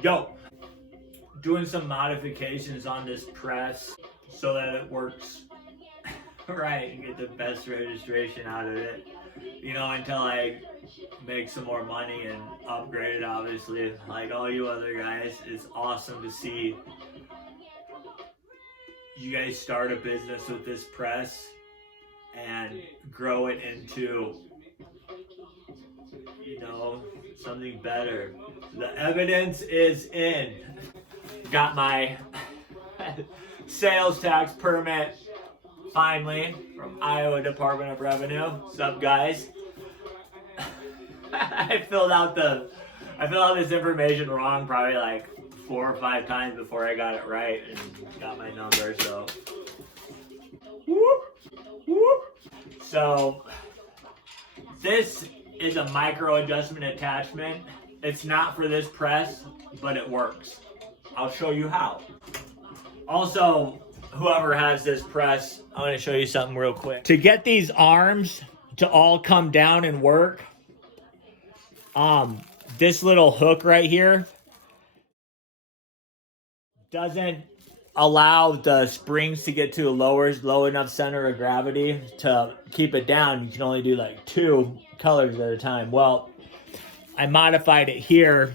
Yo, doing some modifications on this press so that it works right and get the best registration out of it, you know, until I make some more money and upgrade it, obviously, like all you other guys. It's awesome to see you guys start a business with this press and grow it into, you know, something better. The evidence is in. Got my sales tax permit finally from Iowa Department of Revenue. What's up, guys? I filled out this information wrong probably like 4 or 5 times before I got it right and got my number. So, whoop, whoop. So this is a micro adjustment attachment. It's not for this press, but it works. I'll show you how. Also, whoever has this press, I'm going to show you something real quick. To get these arms to all come down and work, this little hook right here doesn't allow the springs to get to a low enough center of gravity to keep it down. You can only do like 2 colors at a time. Well, I modified it here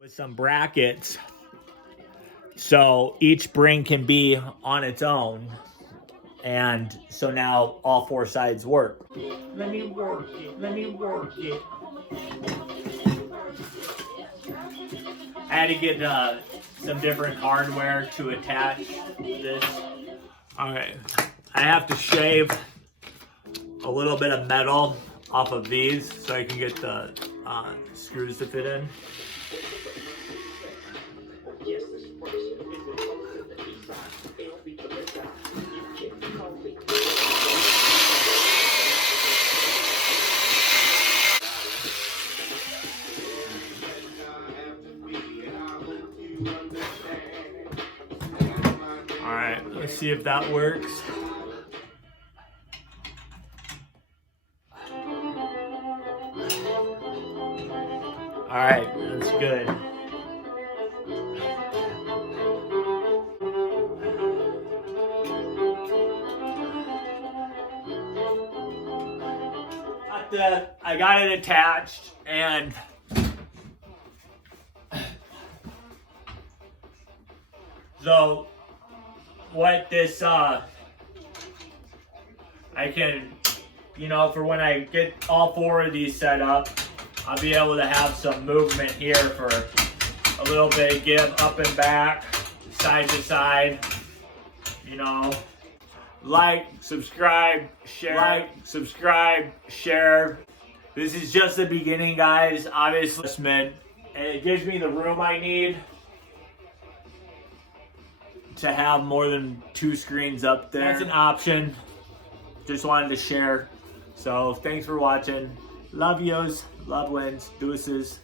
with some brackets so each spring can be on its own, and so now all 4 sides work. Let me work it. I had to get some different hardware to attach this. Alright, I have to shave a little bit of metal off of these so I can get the screws to fit in. Alright, let's see if that works. Alright, that's good. I got it attached, and so what this I can, you know, for when I get all 4 of these set up, I'll be able to have some movement here for a little bit of give up and back, side to side, you know. Like, subscribe, share. This is just the beginning, guys. Obviously, and it gives me the room I need to have more than 2 screens up there. That's an option. Just wanted to share. So thanks for watching. Love yous, love wins, deuces.